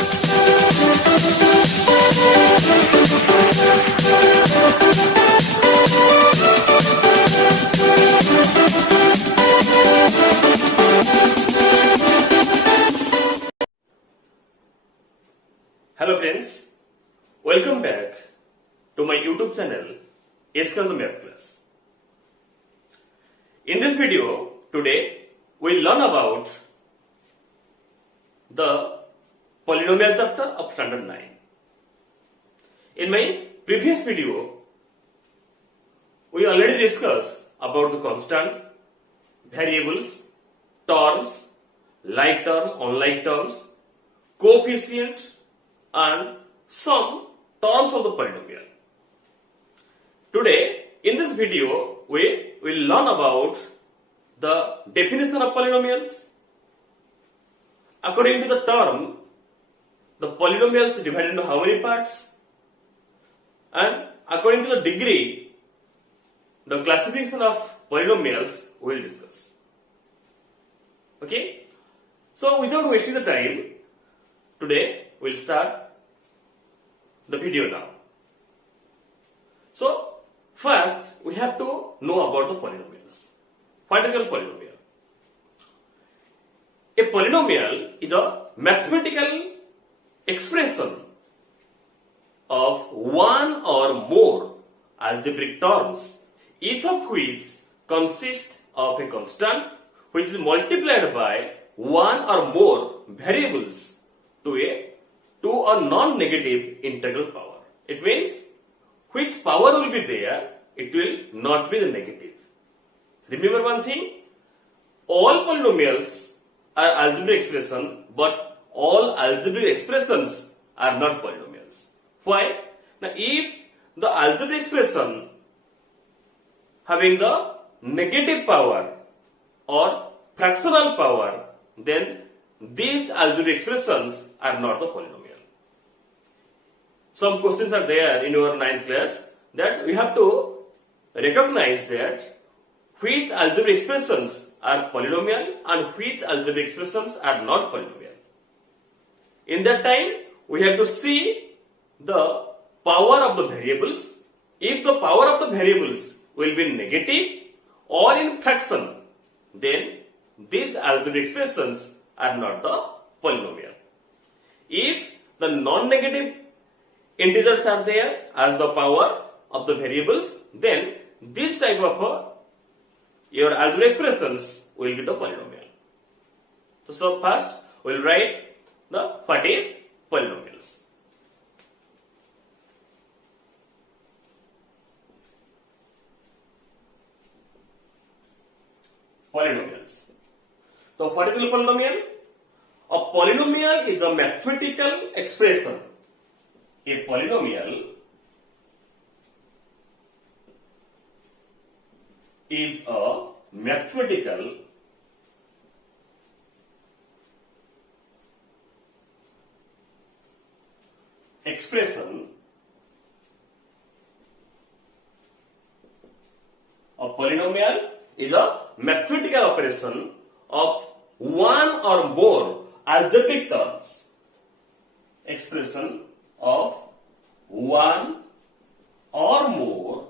Hello friends, welcome back to my YouTube channel the Math Class. In this video today we'll learn about the polynomial chapter of standard 9. In my previous video we already discussed about the constant, variables, terms, like term, unlike terms, coefficient and some terms of the polynomial. Today, in this video, we will learn about the definition of polynomials. According to the term, the polynomials is divided into how many parts? And according to the degree, the classification of polynomials we will discuss. Okay? So, without wasting the time, today we'll start the video now. So, first we have to know about the polynomials. What is a polynomial? A polynomial is a mathematical expression of one or more algebraic terms, each of which consists of a constant which is multiplied by one or more variables to a non-negative integral power. It means which power will be there, it will not be the negative. Remember one thing, all polynomials are algebraic expression, but all algebraic expressions are not polynomials. Why? Now if the algebraic expression having the negative power or fractional power, then these algebraic expressions are not the polynomial. Some questions are there in your 9th class that we have to recognize that which algebraic expressions are polynomial and which algebraic expressions are not polynomial. In that time, we have to see the power of the variables. If the power of the variables will be negative or in fraction, then these algebraic expressions are not the polynomial. If the non-negative integers are there as the power of the variables, then this type of your algebraic expressions will be the polynomial. So first we will write the what is polynomials. Polynomials. So what is a polynomial? A polynomial is a mathematical expression. A polynomial is a mathematical expression. A polynomial is a mathematical operation of one or more algebraic terms. Expression of one or more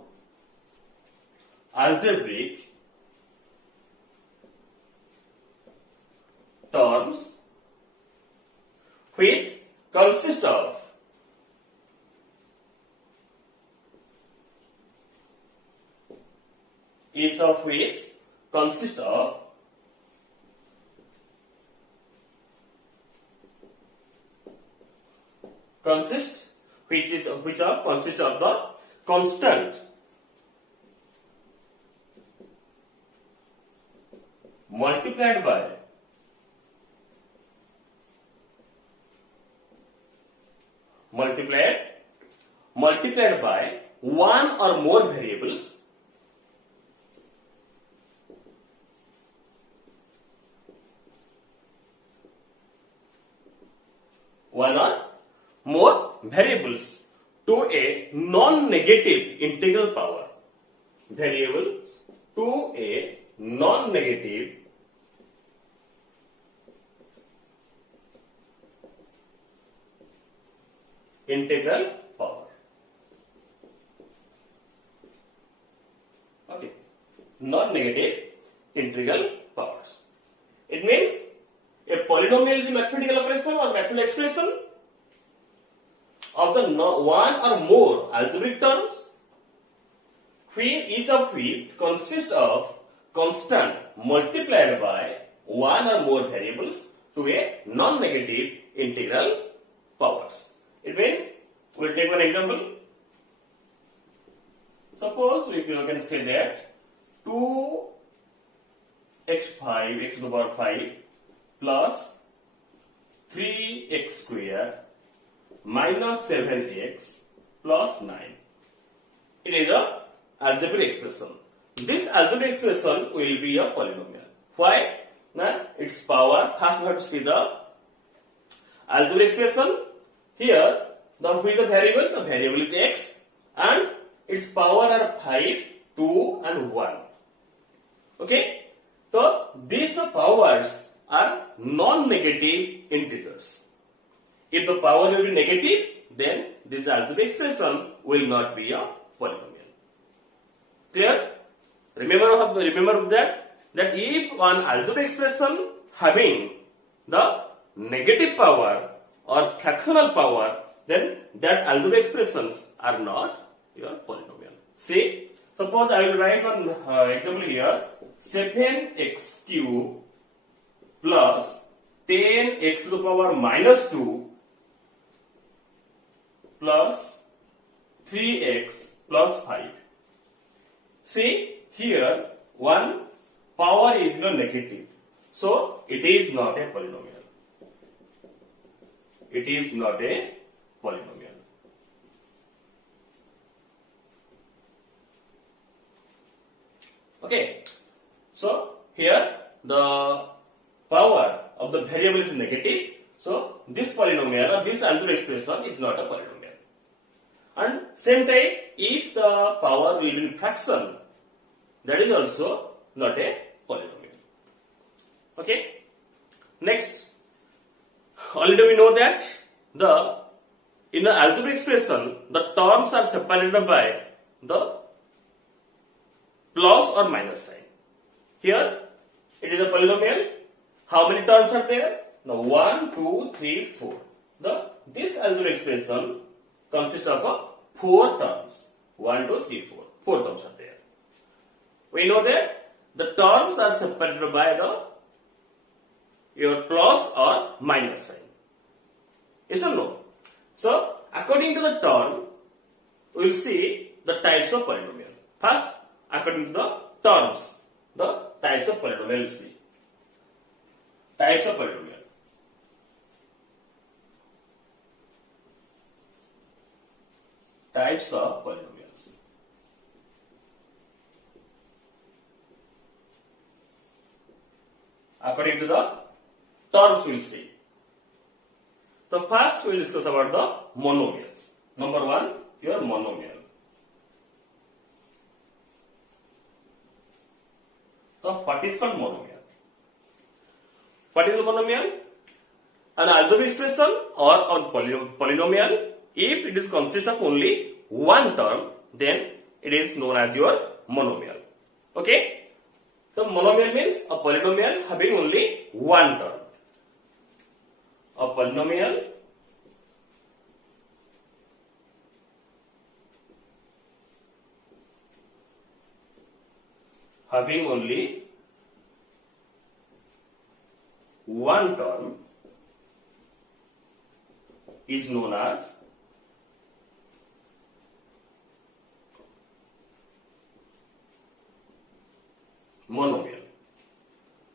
algebraic terms which consist of each of which consist of consist of the constant multiplied by one or more variables to a non-negative integral power. Variables to a non-negative integral power. Okay, non-negative integral powers. It means a polynomial is a mathematical operation or mathematical expression of the one or more algebraic terms, each of which consists of constant multiplied by one or more variables to a non-negative integral powers. It means, we'll take one example. Suppose we can say that 2x5 x to the power 5 plus 3x square minus 7x plus 9. It is a algebraic expression. This algebraic expression will be a polynomial. Why? Now, its power, first we have to see the algebraic expression. Here, who is the variable? The variable is x and its power are 5, 2 and 1. Okay? So, these powers are non-negative integers. If the power will be negative, then this algebraic expression will not be a polynomial. Clear? Remember that if one algebraic expression having the negative power or fractional power, then that algebraic expressions are not your polynomial. See, suppose I will write one example here: 7x cube plus 10x to the power minus 2 plus 3x plus 5. See, here one power is negative, so it is not a polynomial. It is not a polynomial. Okay, so here the power of the variable is negative, so this polynomial or this algebraic expression is not a polynomial. And same time, if the power will be fraction, that is also not a polynomial. Okay. Next, already we know that in the algebraic expression, the terms are separated by the plus or minus sign. Here, it is a polynomial. How many terms are there? Now, 1, 2, 3, 4. This algebraic expression consists of 4 terms. 1, 2, 3, 4. 4 terms are there. We know that the terms are separated by your plus or minus sign. Yes or no? So, according to the term, we will see the types of polynomial. First, according to the terms, the types of polynomial we will see. Types of polynomial. Types of polynomials. According to the terms we will see. The first we will discuss about the monomials. Number 1, your monomial. So what is called monomial? What is a monomial? An algebraic expression or a polynomial. If it is consist of only one term, then it is known as your monomial. Okay? So monomial means a polynomial having only one term. A polynomial having only one term is known as monomial.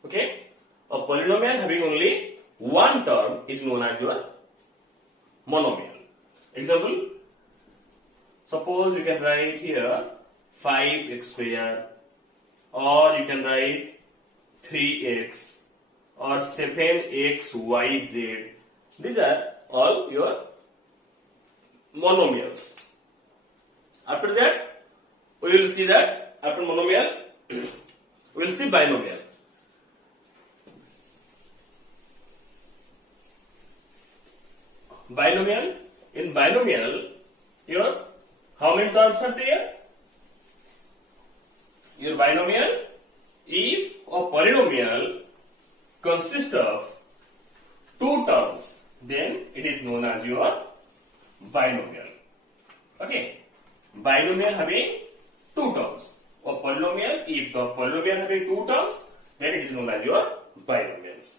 Okay? A polynomial having only one term is known as your monomial. Example, suppose you can write here 5x square, or you can write 3x or 7xyz. These are all your monomials. After that, we will see that after monomial, we will see binomial. Binomial, in binomial, your how many terms are there? Your binomial, if a polynomial consists of two terms, then it is known as your binomial. Okay, binomial having two terms. A polynomial, if the polynomial having two terms, then it is known as your binomials.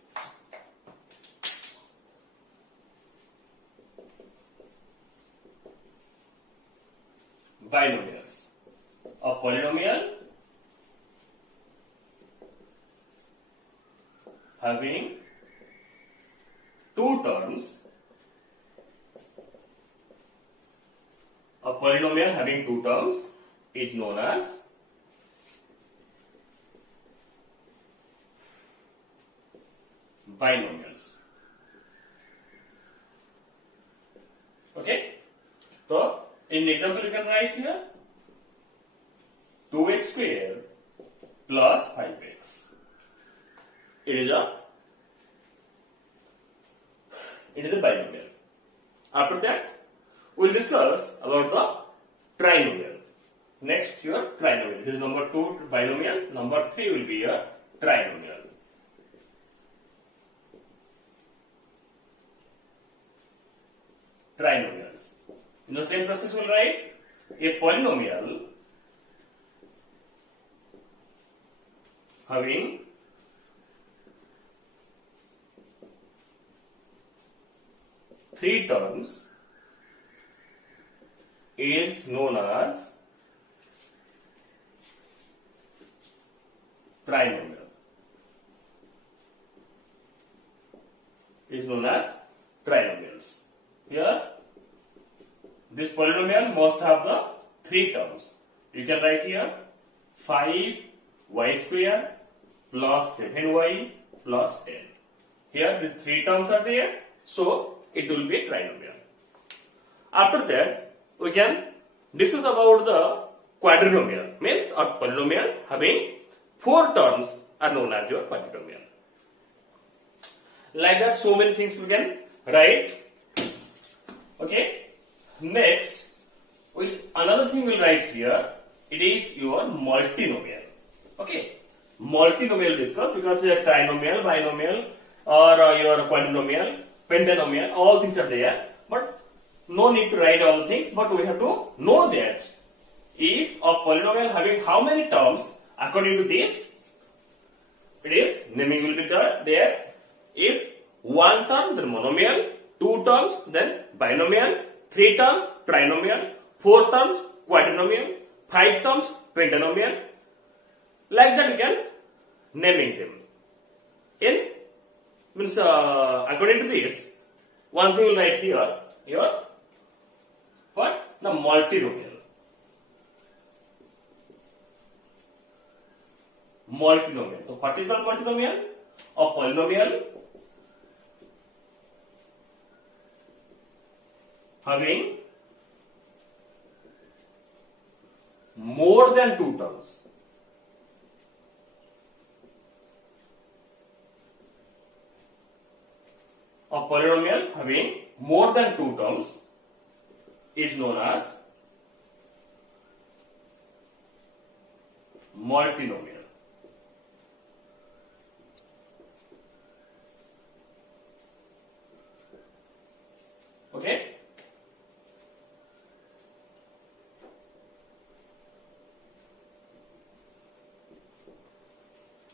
Binomials. A polynomial having two terms. A polynomial having two terms is known as binomials. Okay, so in example you can write here 2x square plus 5x. It is a binomial. After that, we will discuss about the trinomial. Next, your trinomial. This is number 2 binomial. Number 3 will be your trinomial. Trinomials. In the same process, we will write a polynomial having three terms is known as trinomial. Is known as trinomials. Here, this polynomial must have the three terms. You can write here 5y square plus 7y plus 10. Here, these three terms are there, so it will be a trinomial. After that, we can discuss about the quadrinomial, means a polynomial having four terms are known as your quadrinomial. Like that, so many things we can write. Okay. Next, another thing we'll write here. It is your multinomial. Okay. Multinomial discuss because your trinomial, binomial, or your quadrinomial, pentanomial, all things are there. But no need to write all the things. But we have to know that if a polynomial having how many terms, according to this, it is naming will be there. If one term, then monomial, two terms, then binomial, three terms, trinomial, four terms, quadrinomial, five terms, pentanomial. Like that, you can naming them. In means according to this, one thing will write here. Your what? The multinomial. Multinomial. So what is the multinomial? A polynomial having more than two terms. A polynomial having more than two terms is known as multinomial. Okay.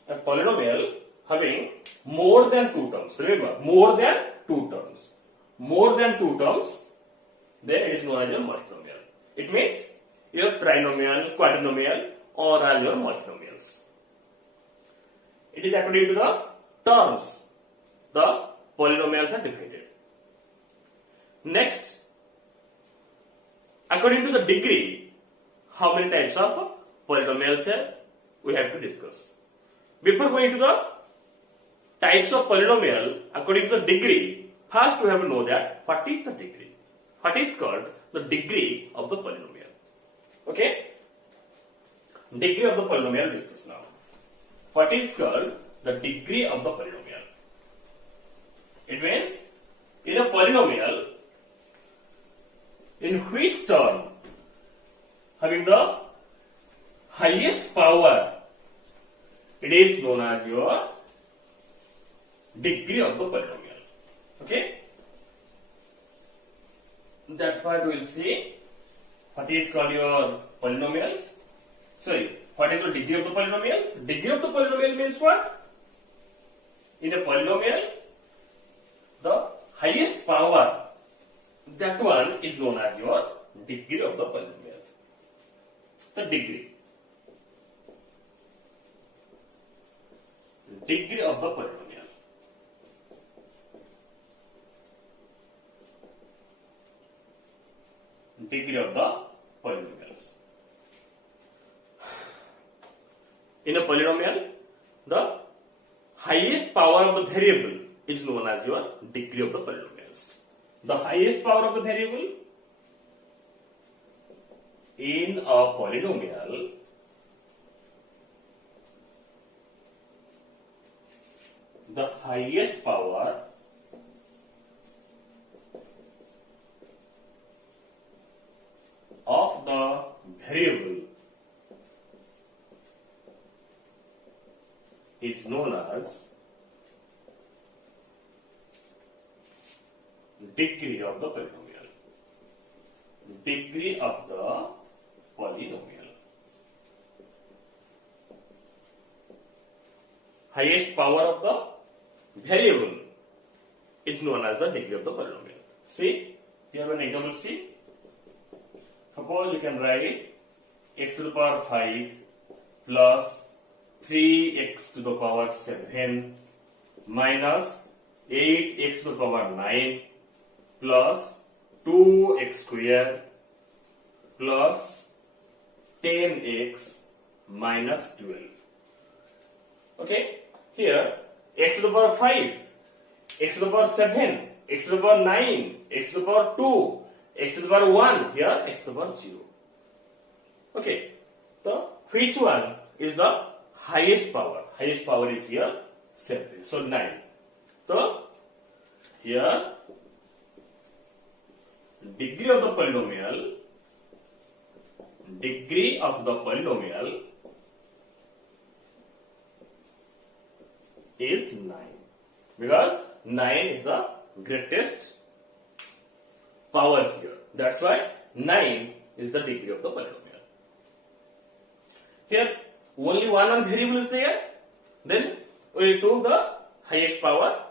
A polynomial having more than two terms. Remember, more than two terms. More than two terms, then it is known as a multinomial. It means your trinomial, quadrinomial, or as your multinomials. It is according to the terms the polynomials are divided. Next, according to the degree, how many types of polynomials we have to discuss. Before going to the types of polynomial, according to the degree, first we have to know that what is the degree. What is called the degree of the polynomial. Okay? Degree of the polynomial discuss now. What is called the degree of the polynomial? It means in a polynomial, each term having the highest power, it is known as your degree of the polynomial. Okay? That's what we will see. What is called your polynomials? Sorry, what is the degree of the polynomials? Degree of the polynomial means what? In a polynomial, the highest power, that one is known as your degree of the polynomial. The degree. Degree of the polynomial. Degree of the polynomials. In a polynomial, the highest power of the variable is known as your degree of the polynomials. The highest power of the variable in a polynomial the highest power of the variable is known as degree of the polynomial. Degree of the polynomial. Highest power of the variable is known as the degree of the polynomial. See, here an example C. Suppose you can write x to the power 5 plus 3x to the power 7 minus 8x to the power 9 plus 2x square plus 10x minus 12. Okay, here x to the power 5, x to the power 7, x to the power 9, x to the power 2, x to the power 1, here x to the power 0. Okay, so which one is the highest power? Highest power is here 7, so 9. So here degree of the polynomial is 9 because 9 is the greatest power here. That's why 9 is the degree of the polynomial. Here only one variable is there, then we took the highest power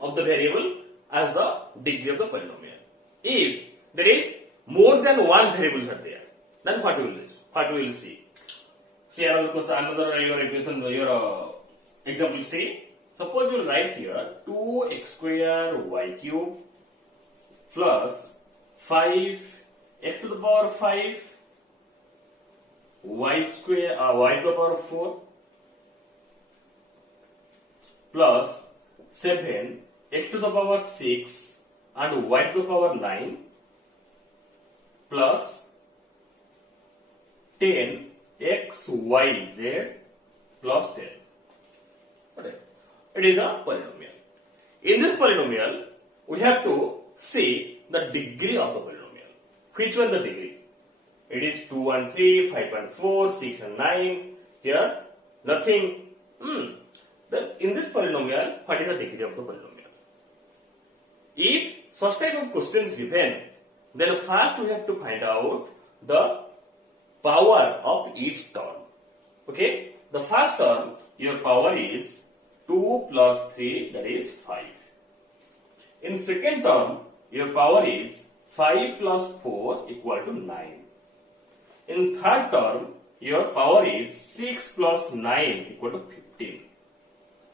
of the variable as the degree of the polynomial. If there is more than one variables are there, then what we will do? What we will see? See another your equation, your example C. Suppose you will write here 2x square y cube plus 5 x to the power 5 y square y to the power 4 plus 7 x to the power 6 and y to the power 9 plus 10 x y z plus 10. Okay. It is a polynomial. In this polynomial, we have to see the degree of the polynomial. Which one the degree? It is 2 and 3, 5.4, 6 and 9. Here, nothing. Then in this polynomial, what is the degree of the polynomial? If such type of questions given, then first we have to find out the power of each term. Okay? The first term, your power is 2 plus 3, that is 5. In second term, your power is 5 plus 4 equal to 9. In third term, your power is 6 plus 9 equal to 15.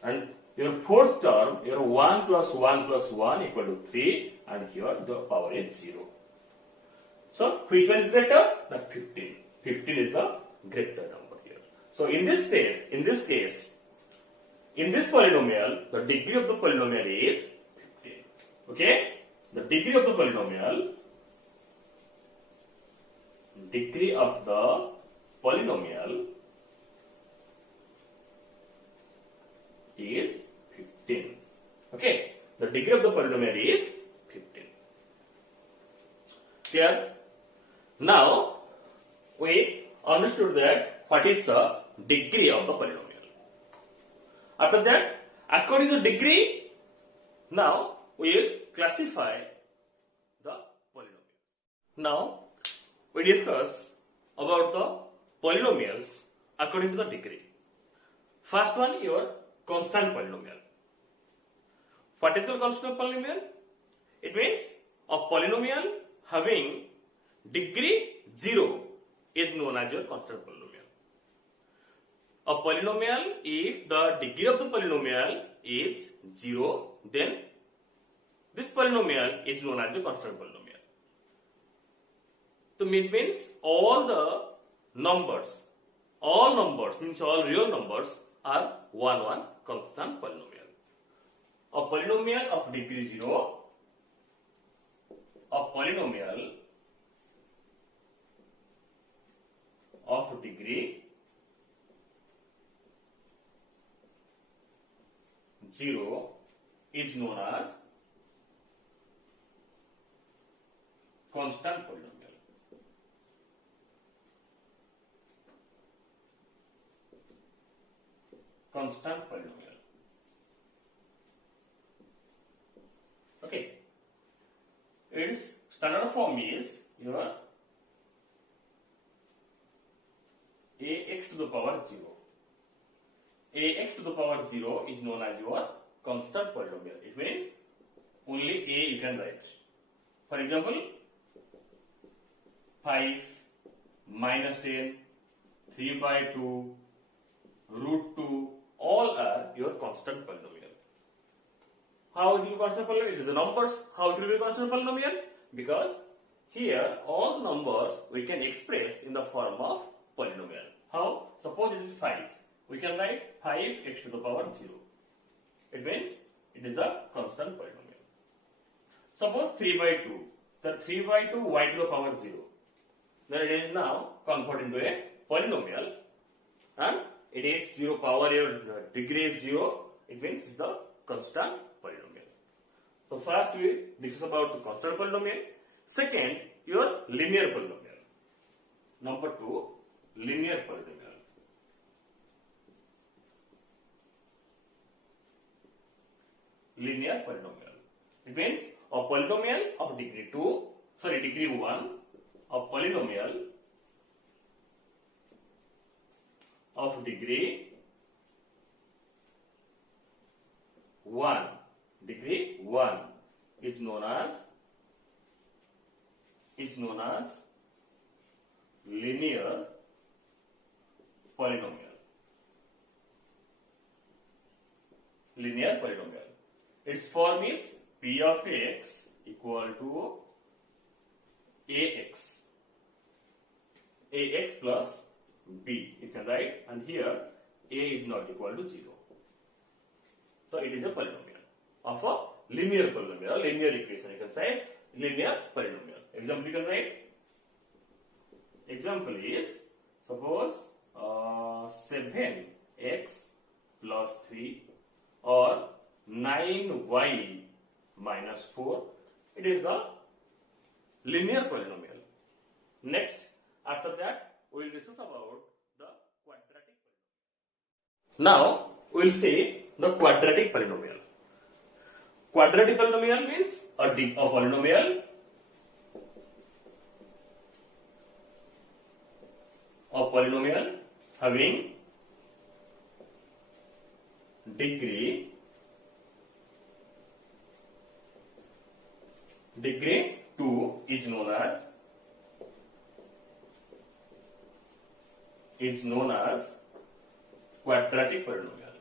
And your fourth term, your 1 plus 1 plus 1 equal to 3, and here the power is 0. So, which one is greater? That 15. 15 is the greater number here. So, in this case, in this polynomial, the degree of the polynomial is 15. Okay? The degree of the polynomial is 15. Okay? The degree of the polynomial is 15. Here, now we understood that what is the degree of the polynomial. After that, according to degree, now we will classify the polynomials. Now we discuss about the polynomials according to the degree. First one, your constant polynomial. What is the constant polynomial? It means a polynomial having degree 0 is known as your constant polynomial. A polynomial, if the degree of the polynomial is 0, then this polynomial is known as a constant polynomial. So it means all numbers means all real numbers are 1 constant polynomial. A polynomial of degree 0, a polynomial of degree 0 is known as constant polynomial. Constant polynomial. Okay. Its standard form is your ax to the power 0. Ax to the power 0 is known as your constant polynomial. It means only a you can write. For example, 5 minus 10, 3 by 2, root 2, all are your constant polynomial. How it will be constant polynomial? It is the numbers. How it will be constant polynomial? Because here all numbers we can express in the form of polynomial. How? Suppose it is 5. We can write 5x to the power 0. It means it is a constant polynomial. Suppose 3 by 2. The 3 by 2 y to the power 0. Then it is now converted into a polynomial and it is 0 power, your degree is 0. It means it is the constant polynomial. So first we discuss about the constant polynomial. Second, your linear polynomial. Number 2, linear polynomial. Linear polynomial. It means a polynomial of degree 1, a polynomial of degree 1. Degree 1 is known as linear polynomial. Linear polynomial. Its form is p of x equal to ax plus b. You can write, and here a is not equal to 0. So it is a polynomial of a linear polynomial, or linear equation. You can say linear polynomial. Example you can write. Example is, suppose 7x plus 3 or 9y minus 4. It is the linear polynomial. Next, after that, we will discuss about the quadratic polynomial. Now, we will see the quadratic polynomial. Quadratic polynomial means a polynomial having degree 2 is known as quadratic polynomial.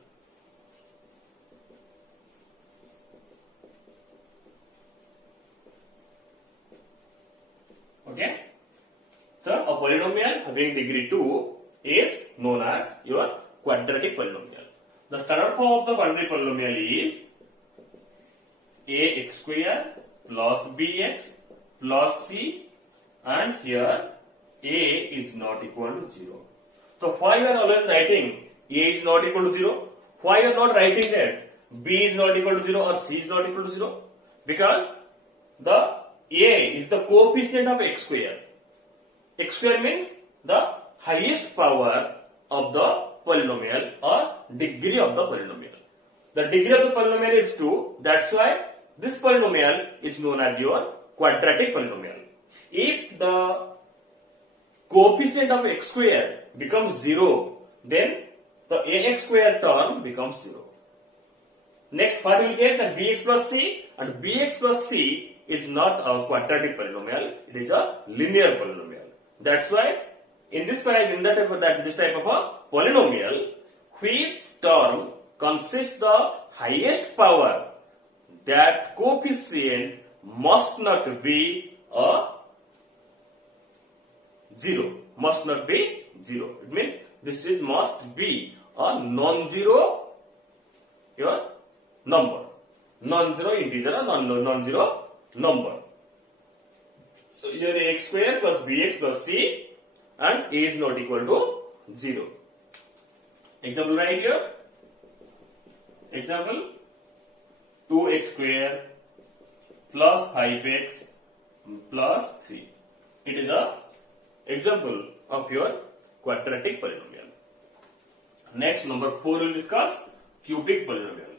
Okay? So a polynomial having degree 2 is known as your quadratic polynomial. The standard form of the quadratic polynomial is ax square plus bx plus c, and here a is not equal to 0. So why you are always writing a is not equal to 0? Why you are not writing that b is not equal to 0 or c is not equal to 0? Because the A is the coefficient of x square. X square means the highest power of the polynomial or degree of the polynomial. The degree of the polynomial is 2. That's why this polynomial is known as your quadratic polynomial. If the coefficient of x square becomes 0, then the ax square term becomes 0. Next, what we will get? The bx plus c, and bx plus c is not a quadratic polynomial, it is a linear polynomial. That's why in this type of a polynomial, which term consists the highest power, that coefficient must not be a 0. Must not be 0. It means this is must be a non-zero your number. Non-zero integer or non-zero number. So your ax square plus bx plus c and a is not equal to 0. Example right here. Example 2x square plus 5x plus 3. It is a example of your quadratic polynomial. Next, number 4 we will discuss cubic polynomial.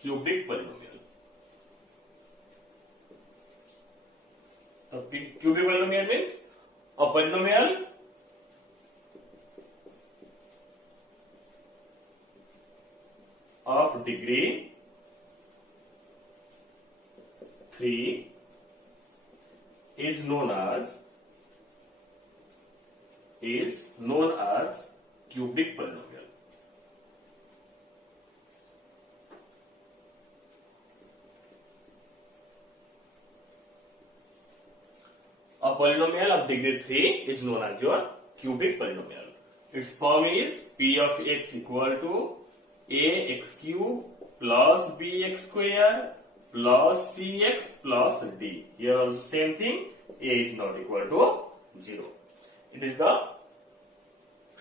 Cubic polynomial. A cubic polynomial means a polynomial of degree 3 is known as cubic polynomial. A polynomial of degree 3 is known as your cubic polynomial. Its form is p of x equal to ax cube plus bx square plus cx plus d. Here also same thing, a is not equal to 0. It is the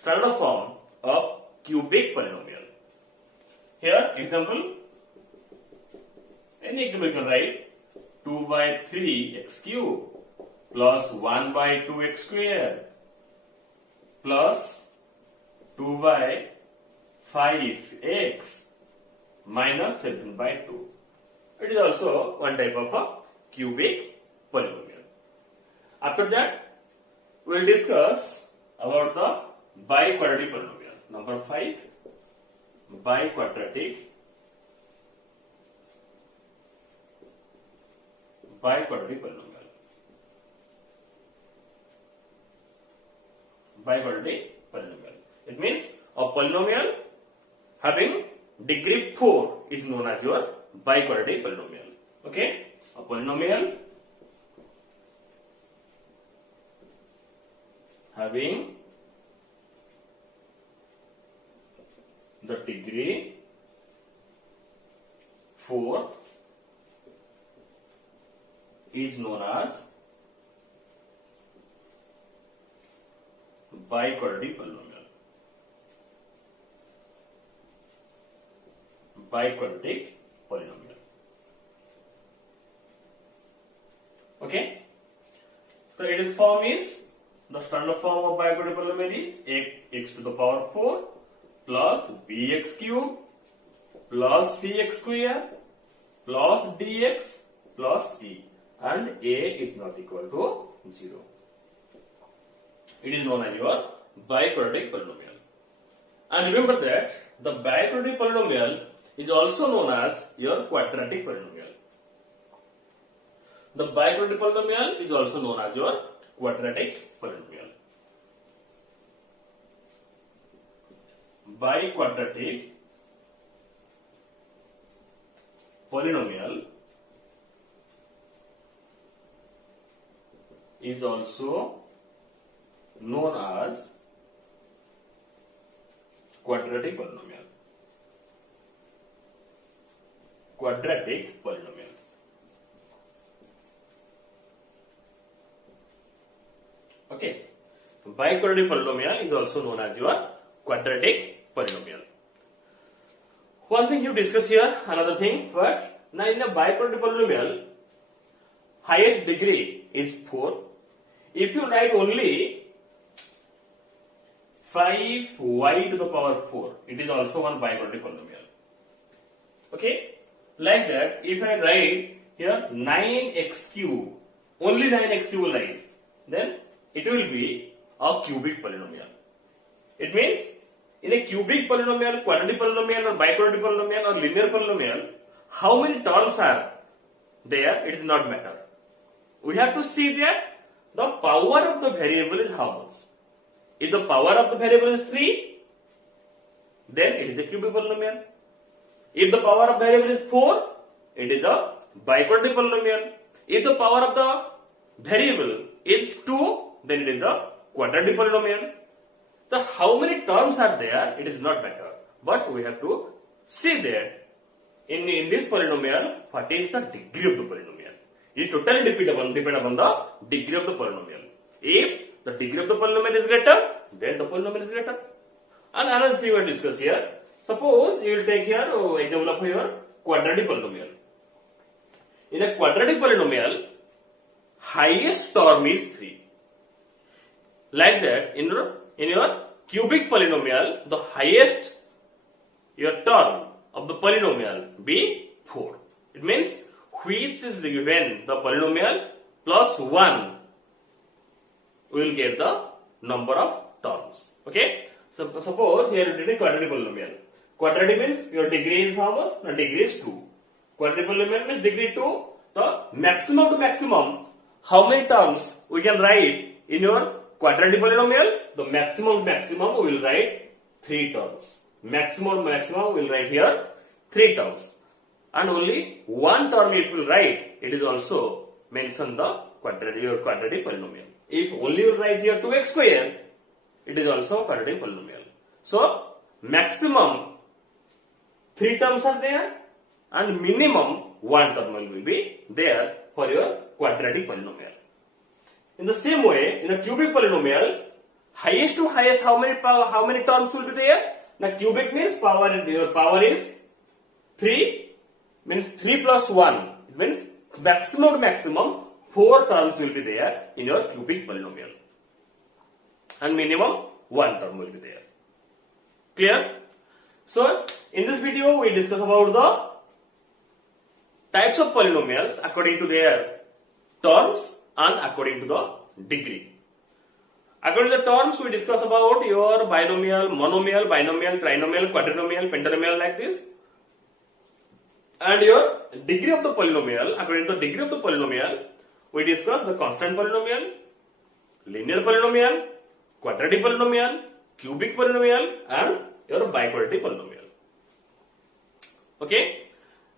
standard form of cubic polynomial. Here example, any example you can write 2 by 3x cube plus 1 by 2x square plus 2 by 5x minus 7 by 2. It is also one type of a cubic polynomial. After that, we will discuss about the bi-quadratic polynomial. Number 5, bi-quadratic polynomial. Bi-quadratic polynomial. It means a polynomial having degree 4 is known as your bi-quadratic polynomial. Okay? A polynomial having the degree 4 is known as bi-quadratic polynomial. Bi-quadratic polynomial. Okay? So its form is, the standard form of bi-quadratic polynomial is x to the power 4 plus bx cube plus cx square plus dx plus e, and a is not equal to 0. It is known as your bi-quadratic polynomial. And remember that the bi-quadratic polynomial is also known as your quadratic polynomial. The bi-quadratic polynomial is also known as your quadratic polynomial. Bi-quadratic polynomial is also known as quadratic polynomial. Quadratic polynomial. Okay. Bi-quadratic polynomial is also known as your quadratic polynomial. One thing you discuss here, another thing, but Now in a bi-quadratic polynomial, highest degree is 4. If you write only 5y to the power 4, it is also one bi-quadratic polynomial. Okay? Like that, if I write here 9x cube, only 9x cube will write, then it will be a cubic polynomial. It means in a cubic polynomial, quadratic polynomial, or bi-quadratic polynomial, or linear polynomial, how many terms are there, it is not matter. We have to see that the power of the variable is how much. If the power of the variable is 3, then it is a cubic polynomial. If the power of the variable is 4, it is a bi-quadratic polynomial. If the power of the variable is 2, then it is a quadratic polynomial. So how many terms are there, it is not matter. But we have to see that in this polynomial, what is the degree of the polynomial? It totally depend upon the degree of the polynomial. If the degree of the polynomial is greater, then the polynomial is greater. And another thing we will discuss here. Suppose you will take here example of your quadratic polynomial. In a quadratic polynomial, highest term is 3. Like that, in your cubic polynomial, the highest your term of the polynomial be 4. It means which is given the polynomial plus 1 we will get the number of terms. Okay? So suppose here you take a quadratic polynomial. Quadratic means your degree is how much? The degree is 2. Quadratic polynomial means degree 2. The maximum to maximum, how many terms we can write in your quadratic polynomial? The maximum we will write 3 terms. Maximum we will write here 3 terms. And only one term it will write, it is also mention the your quadratic polynomial. If only you write here 2x square, it is also a quadratic polynomial. So maximum 3 terms are there and minimum 1 term will be there for your quadratic polynomial. In the same way, in a cubic polynomial, highest to highest, how many terms will be there? Now cubic means your power is 3, means 3 plus 1. It means maximum to maximum 4 terms will be there in your cubic polynomial. And minimum 1 term will be there. Clear? So, in this video we discuss about the types of polynomials according to their terms and according to the degree. According to the terms, we discuss about your binomial, monomial, binomial, trinomial, quadrinomial, pentanomial like this. And your degree of the polynomial, according to the degree of the polynomial, we discuss the constant polynomial, linear polynomial, quadratic polynomial, cubic polynomial, and your bi-quadratic polynomial. Okay.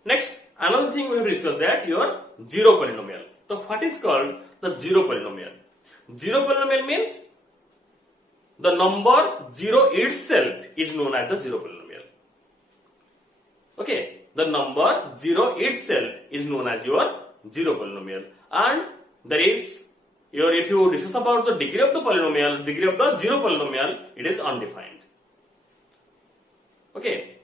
Next, another thing we have discussed that your zero polynomial. So what is called the zero polynomial? Zero polynomial means the number 0 itself is known as the zero polynomial. Okay, the number 0 itself is known as your zero polynomial. And there is your, if you discuss about the degree of the polynomial, degree of the zero polynomial, it is undefined. Okay,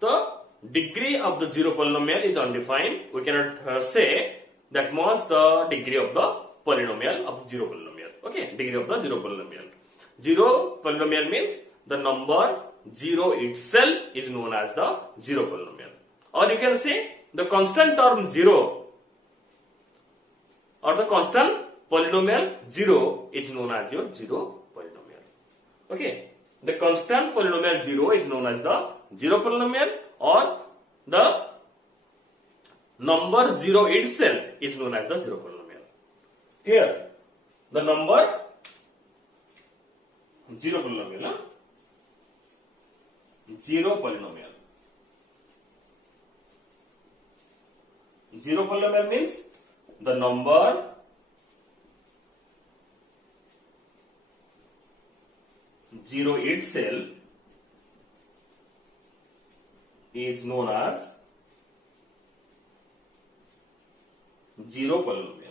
the degree of the zero polynomial is undefined. We cannot say that much the degree of the polynomial of the zero polynomial. Okay, degree of the zero polynomial. Zero polynomial means the number 0 itself is known as the zero polynomial. Or you can say the constant term 0 or the constant polynomial 0 is known as your zero polynomial. Okay, the constant polynomial 0 is known as the zero polynomial, or the number 0 itself is known as the zero polynomial. Clear? The number 0 polynomial, zero polynomial. Zero polynomial means the number zero itself is known as zero polynomial.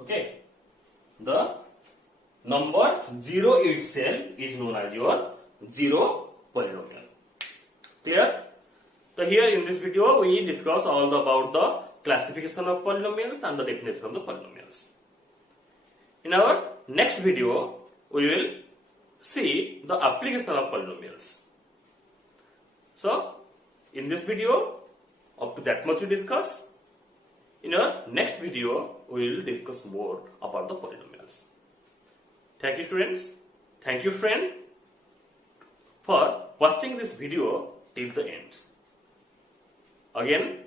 Okay, the number 0 itself is known as your zero polynomial. Clear? So here in this video we discuss all about the classification of polynomials and the definition of the polynomials. In our next video we will see the application of polynomials. So in this video up to that much we discuss. In our next video we will discuss more about the polynomials. Thank you students. Thank you friend for watching this video till the end. Again,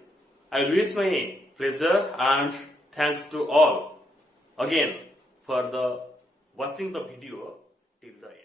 I wish my pleasure and thanks to all again for the watching the video till the end.